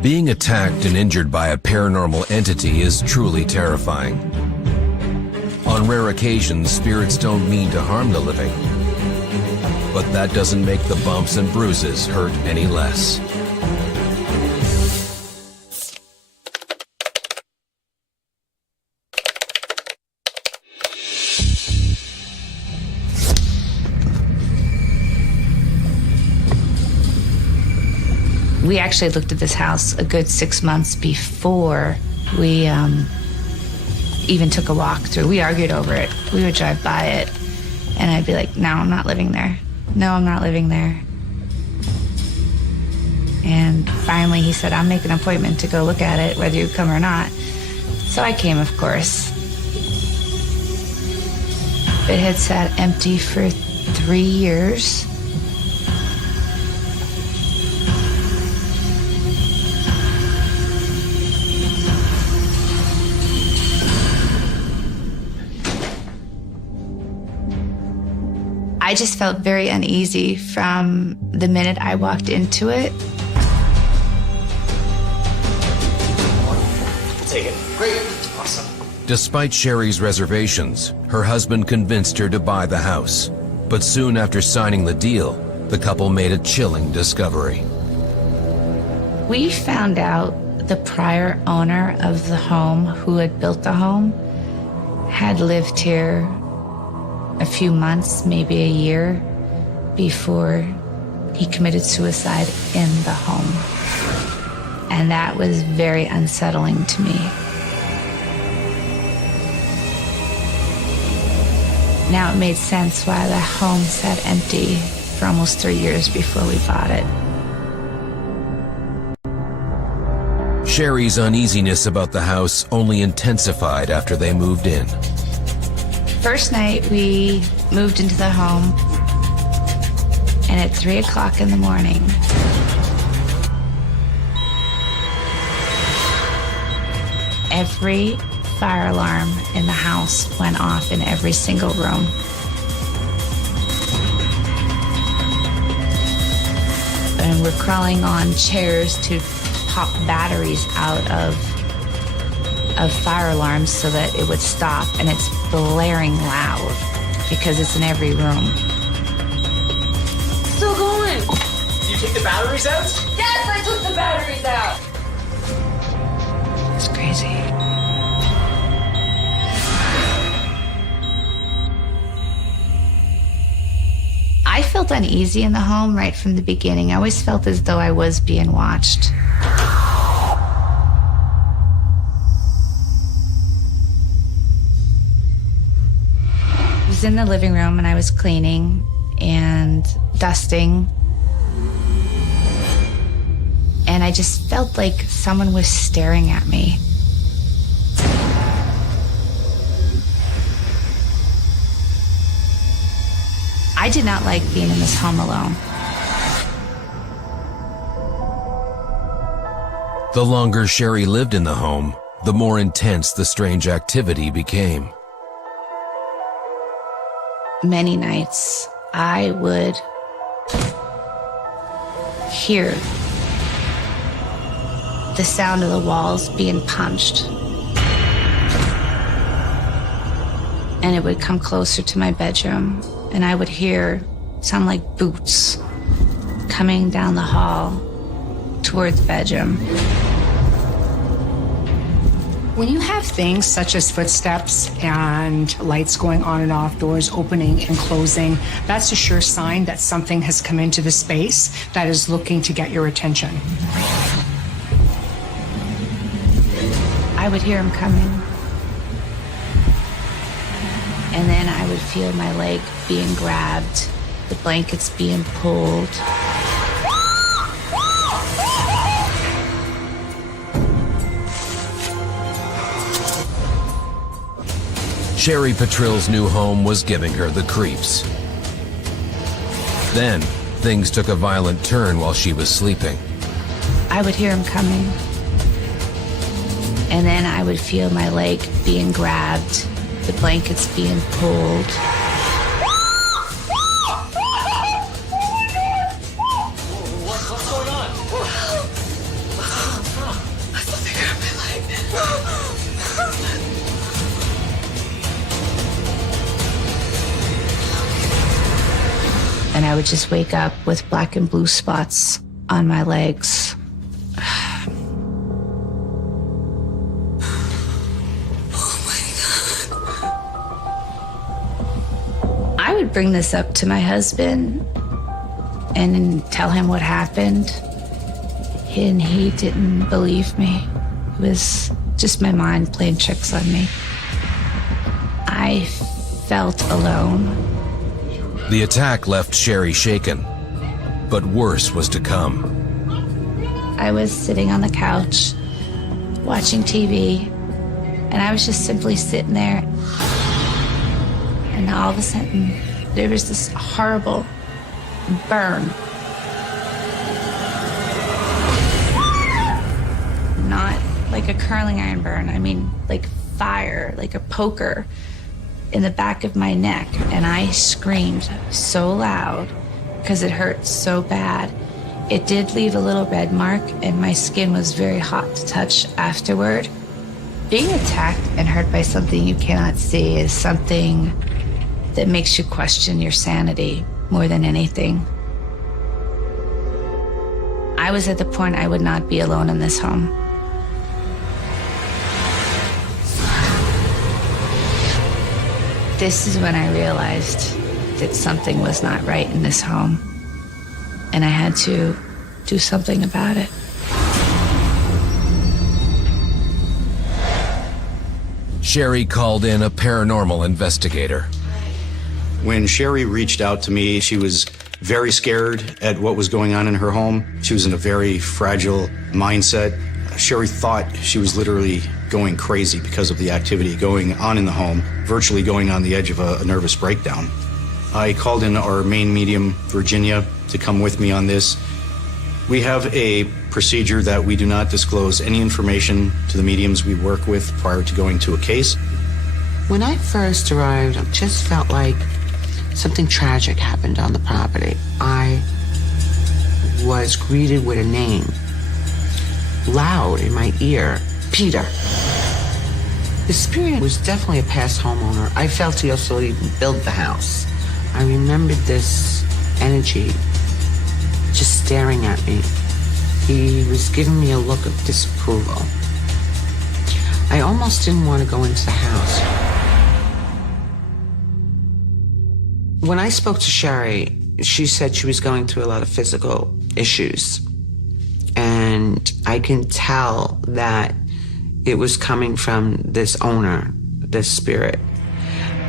Being attacked and injured by a paranormal entity is truly terrifying. On rare occasions, spirits don't mean to harm the living, but that doesn't make the bumps and bruises hurt any less. We actually looked at this house a good 6 months before we even took a walk through. We argued over it. We would drive by it, and I'd be like, no, I'm not living there. No, I'm not living there. And finally he said, I'll make an appointment to go look at it, whether you come or not. So I came, of course. It had sat empty for 3 years. I just felt very uneasy from the minute I walked into it. Take it. Great. Awesome. Despite Sherri's reservations, her husband convinced her to buy the house. But soon after signing the deal, the couple made a chilling discovery. We found out the prior owner of the home, who had built the home, had lived here a few months, maybe a year, before he committed suicide in the home. And that was very unsettling to me. Now it made sense why the home sat empty for almost 3 years before we bought it. Sherri's uneasiness about the house only intensified after they moved in. First night we moved into the home, and at 3 o'clock in the morning, every fire alarm in the house went off in every single room. And we're crawling on chairs to pop batteries out of fire alarms so that it would stop, and it's blaring loud because it's in every room. Still going. Did you take the batteries out? Yes, I took the batteries out. It's crazy. I felt uneasy in the home right from the beginning. I always felt as though I was being watched. I was in the living room and I was cleaning and dusting. And I just felt like someone was staring at me. I did not like being in this home alone. The longer Sherri lived in the home, the more intense the strange activity became. Many nights, I would hear the sound of the walls being punched. And it would come closer to my bedroom, and I would hear sound like boots coming down the hall towards the bedroom. When you have things such as footsteps and lights going on and off, doors opening and closing, that's a sure sign that something has come into the space that is looking to get your attention. I would hear him coming. And then I would feel my leg being grabbed, the blankets being pulled. Sherri Petril's new home was giving her the creeps. Then, things took a violent turn while she was sleeping. I would hear him coming. And then I would feel my leg being grabbed, the blankets being pulled. What's going on? I would just wake up with black and blue spots on my legs. I would bring this up to my husband and tell him what happened, and he didn't believe me. It was just my mind playing tricks on me. I felt alone. The attack left Sherri shaken, but worse was to come. I was sitting on the couch, watching TV, and I was just simply sitting there. And all of a sudden, there was this horrible burn. Not like a curling iron burn, I mean like fire, like a poker in the back of my neck. And I screamed so loud because it hurt so bad. It did leave a little red mark, and my skin was very hot to touch afterward. Being attacked and hurt by something you cannot see is something that makes you question your sanity more than anything. I was at the point I would not be alone in this home. This is when I realized that something was not right in this home, and I had to do something about it. Sherri called in a paranormal investigator. When Sherri reached out to me, she was very scared at what was going on in her home. She was in a very fragile mindset. Sherri thought she was literally going crazy because of the activity going on in the home, virtually going on the edge of a nervous breakdown. I called in our main medium, Virginia, to come with me on this. We have a procedure that we do not disclose any information to the mediums we work with prior to going to a case. When I first arrived, I just felt like something tragic happened on the property. I was greeted with a name, loud in my ear, Peter. The spirit was definitely a past homeowner. I felt he also even built the house. I remembered this energy just staring at me. He was giving me a look of disapproval. I almost didn't want to go into the house. When I spoke to Sherri, she said she was going through a lot of physical issues. And I can tell that it was coming from this owner, this spirit.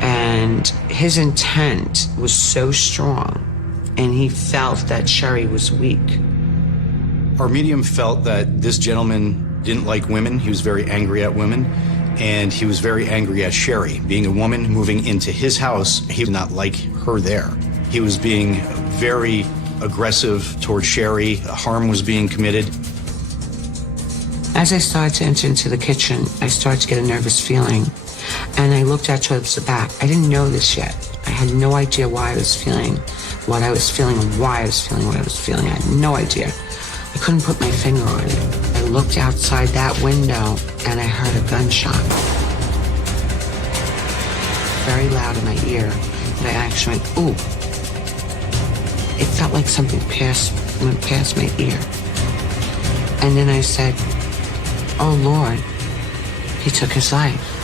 And his intent was so strong, and he felt that Sherri was weak. Our medium felt that this gentleman didn't like women. He was very angry at women, and he was very angry at Sherri. Being a woman moving into his house, he did not like her there. He was being very aggressive towards Sherri. Harm was being committed. As I started to enter into the kitchen, I started to get a nervous feeling, and I looked out towards the back. I didn't know this yet. I had no idea why I was feeling what I was feeling and why I was feeling what I was feeling. I had no idea. I couldn't put my finger on it. I looked outside that window, and I heard a gunshot. Very loud in my ear, and I actually went, ooh. It felt like something went past my ear. And then I said, oh Lord, he took his life.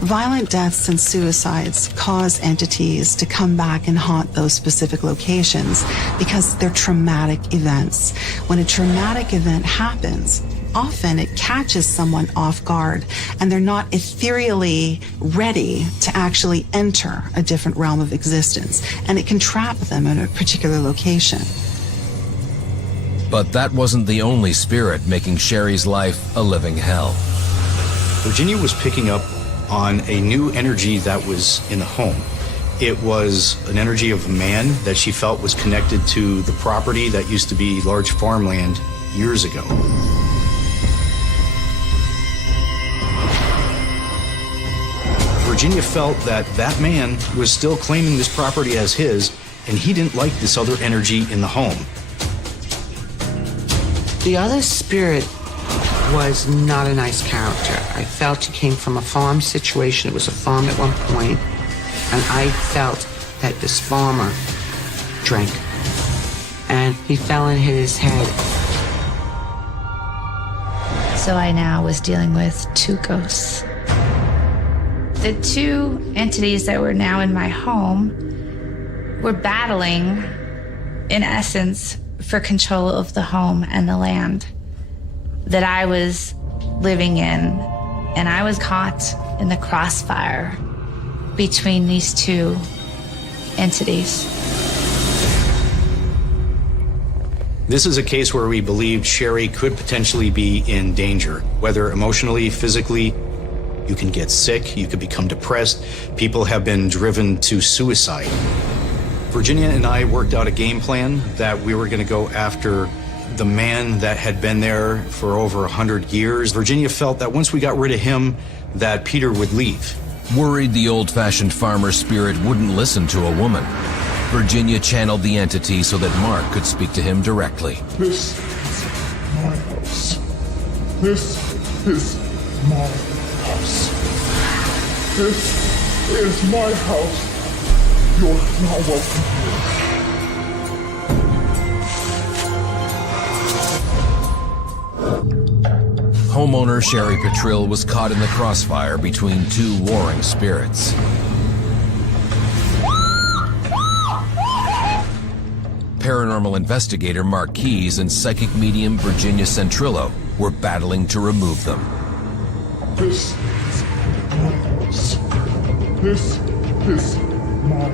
Violent deaths and suicides cause entities to come back and haunt those specific locations because they're traumatic events. When a traumatic event happens, often it catches someone off guard and they're not ethereally ready to actually enter a different realm of existence, and it can trap them in a particular location. But that wasn't the only spirit making Sherri's life a living hell. Virginia was picking up on a new energy that was in the home. It was an energy of a man that she felt was connected to the property that used to be large farmland years ago. Virginia felt that that man was still claiming this property as his, and he didn't like this other energy in the home. The other spirit was not a nice character. I felt he came from a farm situation. It was a farm at one point. And I felt that this farmer drank, and he fell and hit his head. So I now was dealing with two ghosts. The two entities that were now in my home were battling, in essence, for control of the home and the land that I was living in. And I was caught in the crossfire between these two entities. This is a case where we believed Sherri could potentially be in danger, whether emotionally, physically. You can get sick, you could become depressed. People have been driven to suicide. Virginia and I worked out a game plan that we were going to go after the man that had been there for over 100 years. Virginia felt that once we got rid of him, that Peter would leave. Worried the old-fashioned farmer spirit wouldn't listen to a woman, Virginia channeled the entity so that Mark could speak to him directly. This is my house. This is my house. This is my house. You're not welcome here. Homeowner Sherri Petrill was caught in the crossfire between two warring spirits. Paranormal investigator Mark Keyes and psychic medium Virginia Centrillo were battling to remove them. This is my house. This is my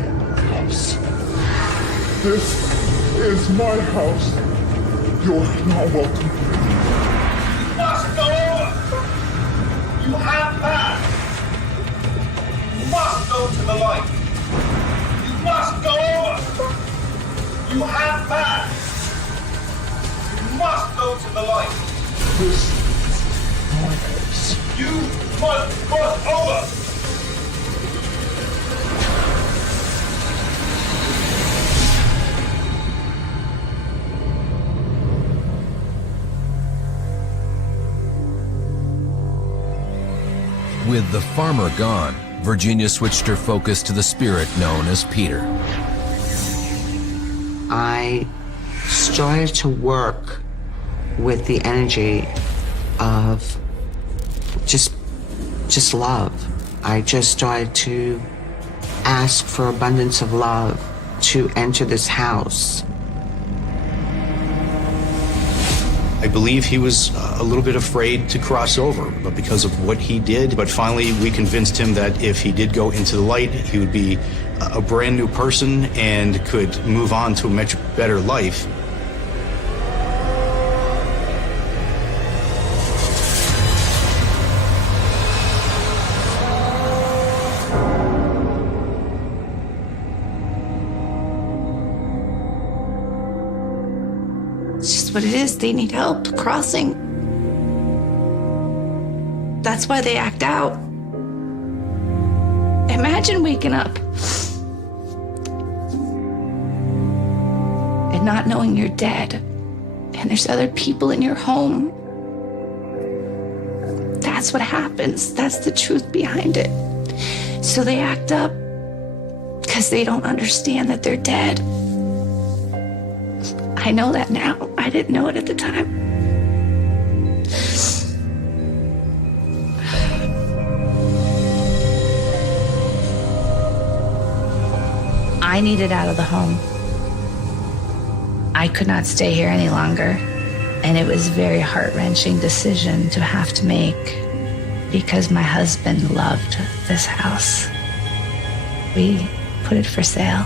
house. This is my house. You're not welcome here. Must go over. You have passed. You must go to the light. You must go over. You have passed. You must go to the light. This is my house. You must cross over. With the farmer gone, Virginia switched her focus to the spirit known as Peter. I started to work with the energy of just love. I just started to ask for abundance of love to enter this house. I believe he was a little bit afraid to cross over, but because of what he did. But finally, we convinced him that if he did go into the light, he would be a brand new person and could move on to a much better life. It's just what it is. They need help crossing. That's why they act out. Imagine waking up and not knowing you're dead, and there's other people in your home. That's what happens. That's the truth behind it. So they act up because they don't understand that they're dead. I know that now. I didn't know it at the time. I needed out of the home. I could not stay here any longer. And it was a very heart-wrenching decision to have to make because my husband loved this house. We put it for sale.